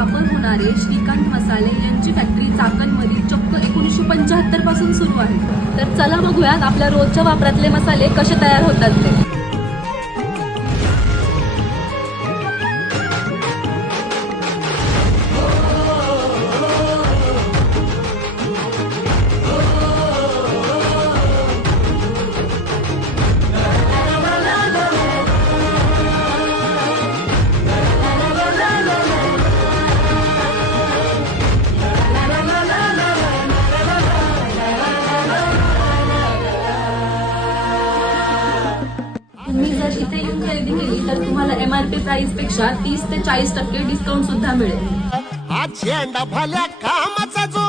वापर होणारे श्रीकांत मसाले यांची फॅक्टरी चाकणमध्ये चक्क 1975 पासून सुरू आहे। तर चला बघूयात आपल्या रोजच्या वापरातले मसाले कसे तयार होतात ते। तुम्ही जर इथे येऊन खरेदी केली तर तुम्हाला MRP प्राइस पेक्षा 30 ते 40% डिस्काउंट सुद्धा मिळेल। हा झेंडा भल्या कामाचा जो